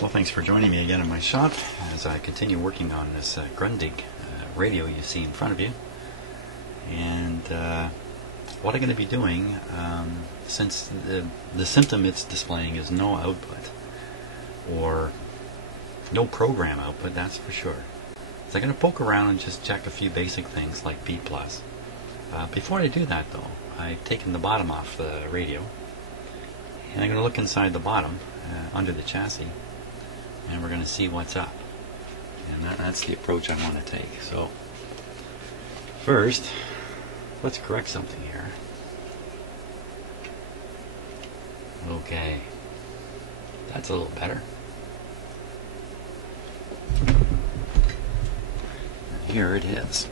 Well, thanks for joining me again in my shop as I continue working on this Grundig radio you see in front of you. And what I'm going to be doing, since the symptom it's displaying is no output, or no program output, that's for sure. So I'm going to poke around and just check a few basic things like B+. Before I do that though, I've taken the bottom off the radio, and I'm going to look inside the bottom, under the chassis, and we're going to see what's up. And that's the approach I want to take. So first, let's correct something here. Okay, that's a little better. And here it is,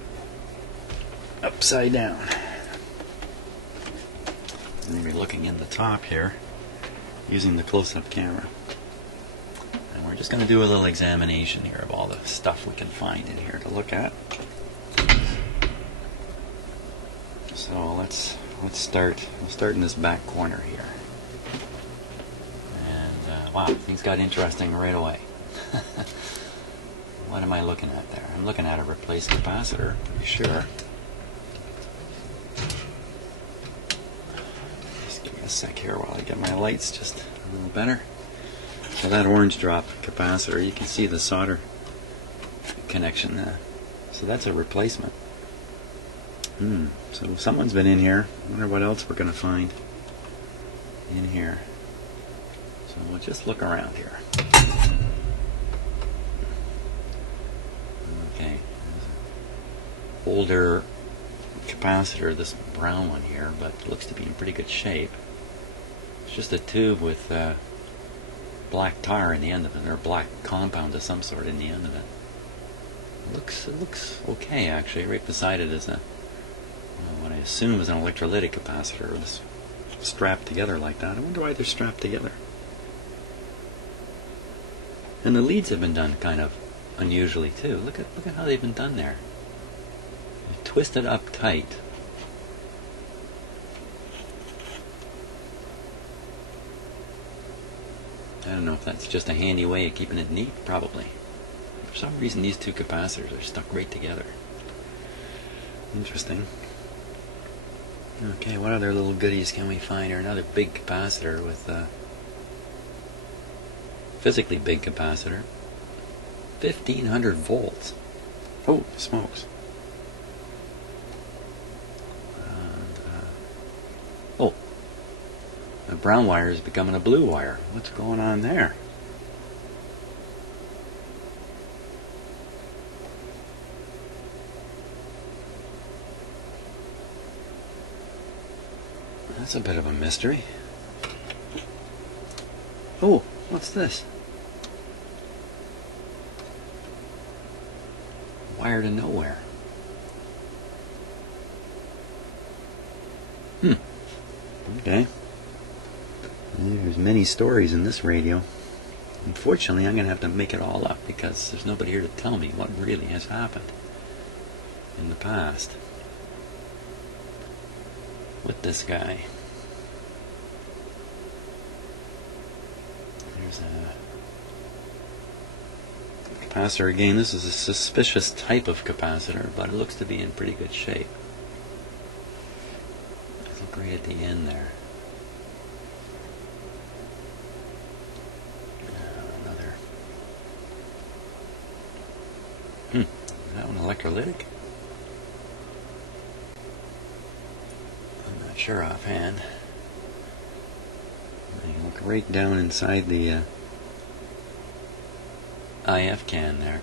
upside down. I'm going to be looking in the top here using the close-up camera. And we're just going to do a little examination here of all the stuff we can find in here to look at. So let's start. We'll start in this back corner here. And wow, things got interesting right away. What am I looking at there? I'm looking at a replaced capacitor, pretty sure. Just give me a sec here while I get my lights just a little better. So that orange drop capacitor, you can see the solder connection there. So that's a replacement. So someone's been in here. I wonder what else we're going to find in here. So we'll just look around here. Okay. Older capacitor, this brown one here, but looks to be in pretty good shape. It's just a tube with black tar in the end of it, or black compound of some sort in the end of it. It looks okay actually. Right beside it is a what I assume is an electrolytic capacitor. It's strapped together like that. I wonder why they're strapped together. And the leads have been done kind of unusually too. Look at how they've been done there. They're twisted up tight. I don't know if that's just a handy way of keeping it neat, probably. For some reason these two capacitors are stuck right together. Interesting. Okay, what other little goodies can we find here? Another big capacitor with physically big capacitor. 1500 volts. Oh, smokes. And, oh, the brown wire is becoming a blue wire. What's going on there? That's a bit of a mystery. Oh, what's this? Wire to nowhere. Okay. There's many stories in this radio. Unfortunately, I'm going to have to make it all up because there's nobody here to tell me what really has happened in the past with this guy. There's a capacitor again. This is a suspicious type of capacitor, but it looks to be in pretty good shape. Look right at the end there. Another. Is that one electrolytic? I'm not sure offhand. You look right down inside the IF can there.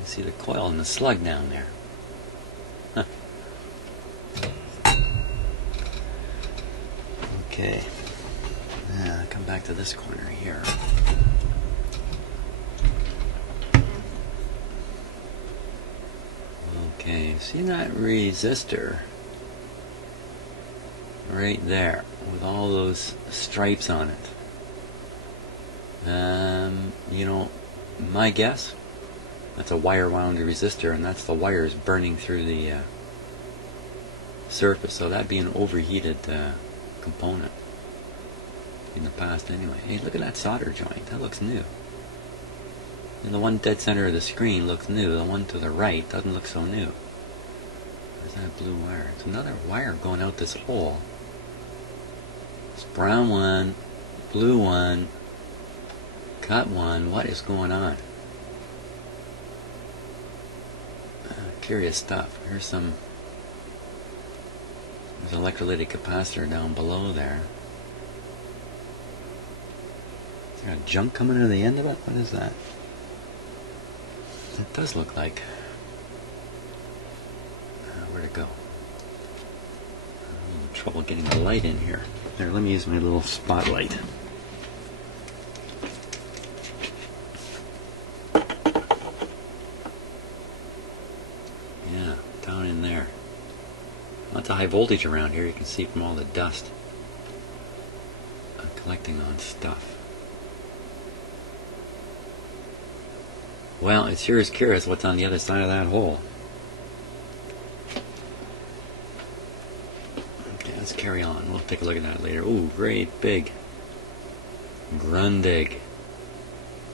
You see the coil and the slug down there. Huh. Okay. Now come back to this corner here. Okay, see that resistor right there with all those stripes on it? You know, my guess, that's a wire wound resistor, and that's the wires burning through the surface, so that'd be an overheated component in the past anyway. Hey, look at that solder joint, that looks new. And the one dead center of the screen looks new. The one to the right doesn't look so new. Where's that blue wire? It's another wire going out this hole. It's brown one, blue one, cut one. What is going on? Curious stuff. Here's some. There's an electrolytic capacitor down below there. Is there a junk coming out of the end of it? What is that? It does look like. Where'd it go? I'm having trouble getting the light in here. There, let me use my little spotlight. Yeah, down in there. Lots of high voltage around here. You can see from all the dust collecting on stuff. Well, it sure is curious what's on the other side of that hole. Okay, let's carry on. We'll take a look at that later. Ooh, great big Grundig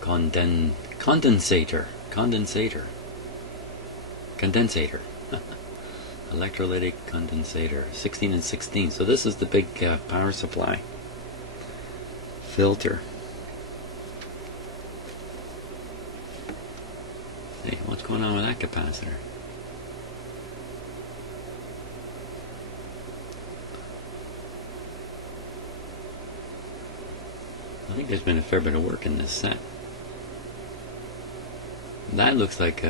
condensator. Electrolytic condensator. 16 and 16. So this is the big power supply filter. Hey, what's going on with that capacitor? I think there's been a fair bit of work in this set. That looks like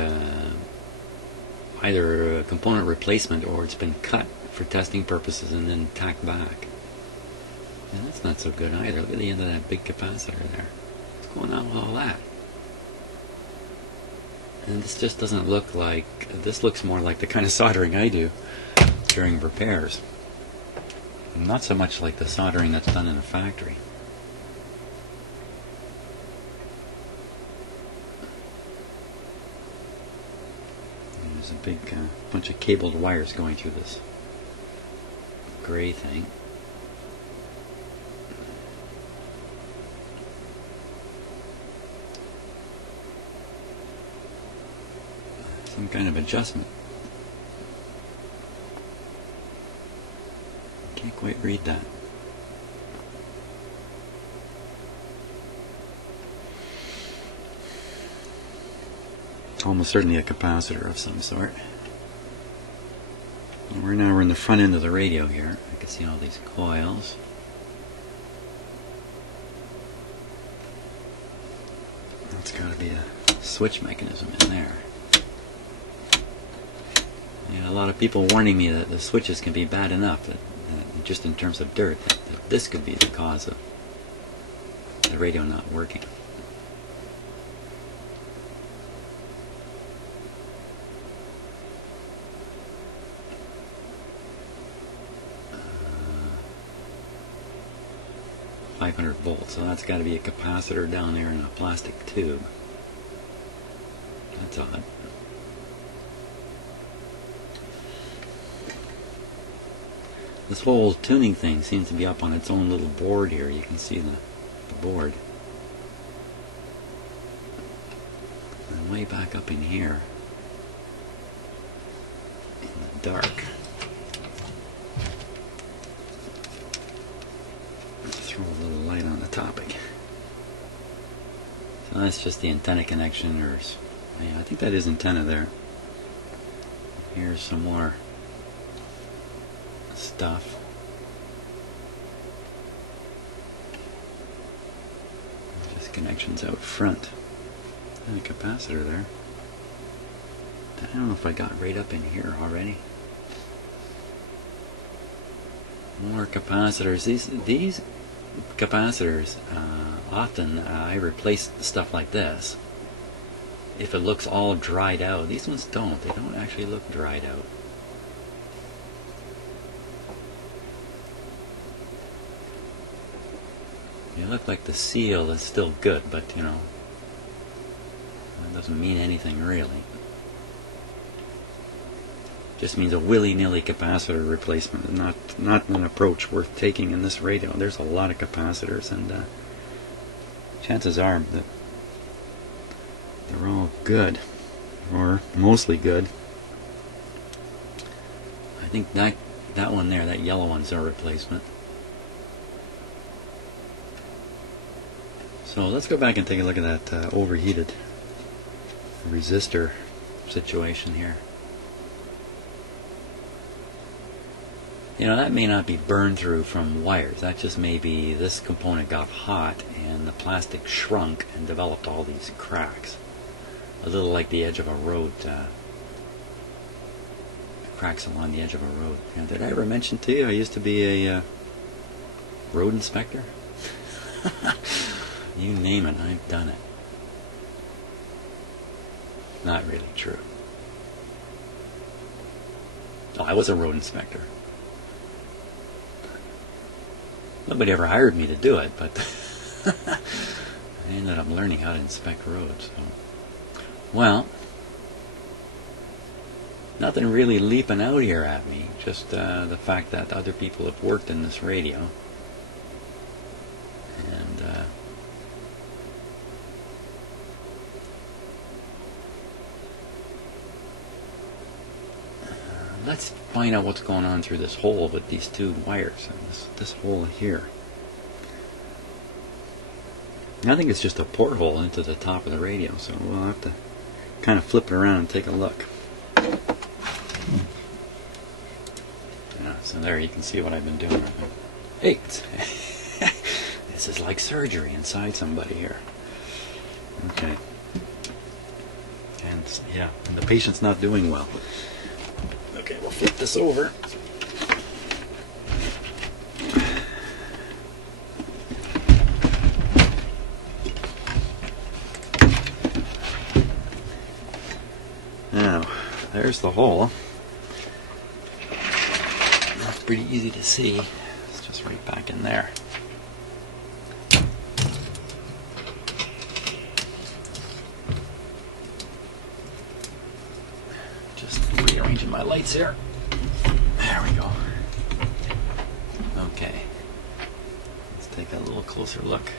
either a component replacement or it's been cut for testing purposes and then tacked back. And that's not so good either. Look at the end of that big capacitor there. What's going on with all that? And this just doesn't look like, this looks more like the kind of soldering I do during repairs. Not so much like the soldering that's done in a factory. And there's a big bunch of cabled wires going through this gray thing. Some kind of adjustment. Can't quite read that. Almost certainly a capacitor of some sort. And we're in the front end of the radio here. I can see all these coils. That's got to be a switch mechanism in there. Yeah, a lot of people warning me that the switches can be bad enough, that just in terms of dirt, that this could be the cause of the radio not working. Uh, 500 volts, so that's got to be a capacitor down there in a plastic tube. That's odd. This whole tuning thing seems to be up on its own little board here. You can see the board. And way back up in here, in the dark. Let's throw a little light on the topic. So that's just the antenna connection, or yeah, I think that is antenna there. Here's some more stuff. Just connections out front. And a capacitor there. I don't know if I got right up in here already. More capacitors. These capacitors, often I replace stuff like this if it looks all dried out. These ones don't. They don't actually look dried out. They look like the seal is still good, but you know, that doesn't mean anything really. Just means a willy-nilly capacitor replacement, and not an approach worth taking in this radio. There's a lot of capacitors, and chances are that they're all good, or mostly good. I think that one there, that yellow one's a replacement. So let's go back and take a look at that overheated resistor situation here. You know, that may not be burned through from wires. That just may be this component got hot and the plastic shrunk and developed all these cracks. A little like the edge of a road, cracks along the edge of a road. And did I ever mention to you I used to be a road inspector? You name it, I've done it. Not really true. Oh, I was a road inspector. Nobody ever hired me to do it, but I ended up learning how to inspect roads. So. Well, nothing really leaping out here at me, just the fact that other people have worked in this radio. And let's find out what's going on through this hole with these two wires, and this hole here. I think it's just a porthole into the top of the radio, so we'll have to kind of flip it around and take a look. Yeah, so there you can see what I've been doing. Hey, this is like surgery inside somebody here. Okay. And yeah, and the patient's not doing well. Okay, we'll flip this over. Now, there's the hole. That's pretty easy to see. It's just right back in there. Rearranging my lights here. There we go. Okay. Let's take a little closer look.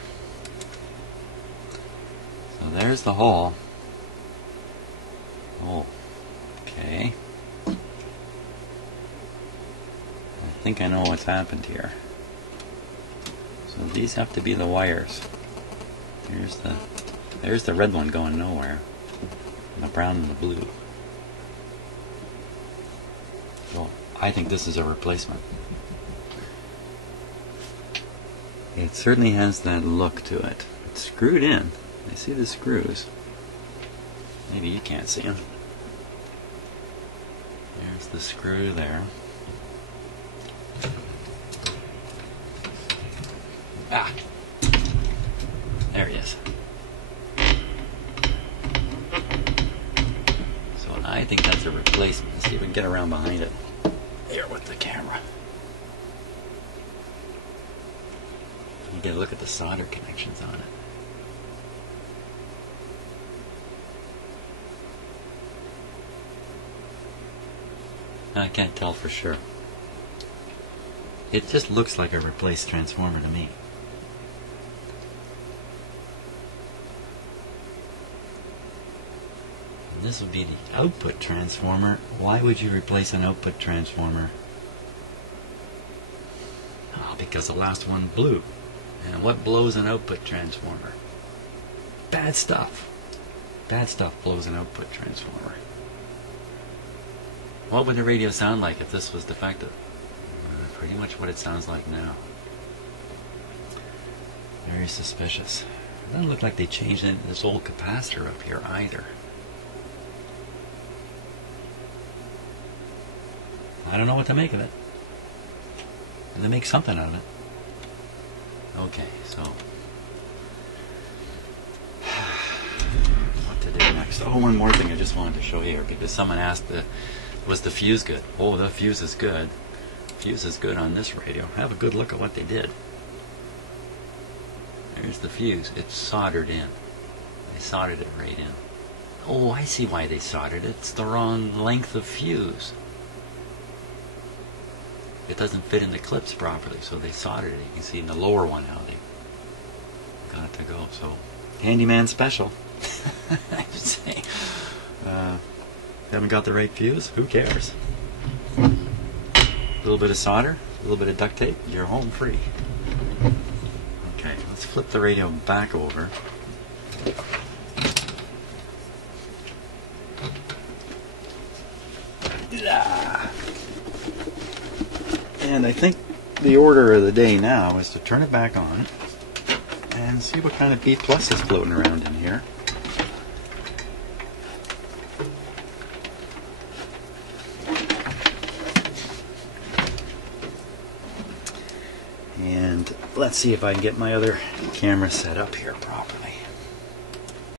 So there's the hole. Oh, okay. I think I know what's happened here. So these have to be the wires. There's the red one going nowhere. And the brown and the blue. Well, I think this is a replacement. It certainly has that look to it. It's screwed in. I see the screws. Maybe you can't see them. There's the screw there. Ah! There he is. So I think that's a replacement. Let's see if we can get around behind it. Here with the camera. You get a look at the solder connections on it. I can't tell for sure. It just looks like a replaced transformer to me. And this would be the output transformer. Why would you replace an output transformer? Oh, because the last one blew. And what blows an output transformer? Bad stuff. Bad stuff blows an output transformer. What would the radio sound like if this was defective? Pretty much what it sounds like now. Very suspicious. It doesn't look like they changed this old capacitor up here either. I don't know what to make of it. And they make something out of it. Okay, so what to do next? Oh, one more thing I just wanted to show here, because someone asked, was the fuse good? Oh, the fuse is good. Fuse is good on this radio. Have a good look at what they did. There's the fuse. It's soldered in. They soldered it right in. Oh, I see why they soldered it. It's the wrong length of fuse. It doesn't fit in the clips properly, so they soldered it. You can see in the lower one how they got it to go. So, handyman special. I should say. Haven't got the right fuse? Who cares? A little bit of solder, a little bit of duct tape, you're home free. Okay, let's flip the radio back over. And I think the order of the day now is to turn it back on and see what kind of B plus is floating around in here. And let's see if I can get my other camera set up here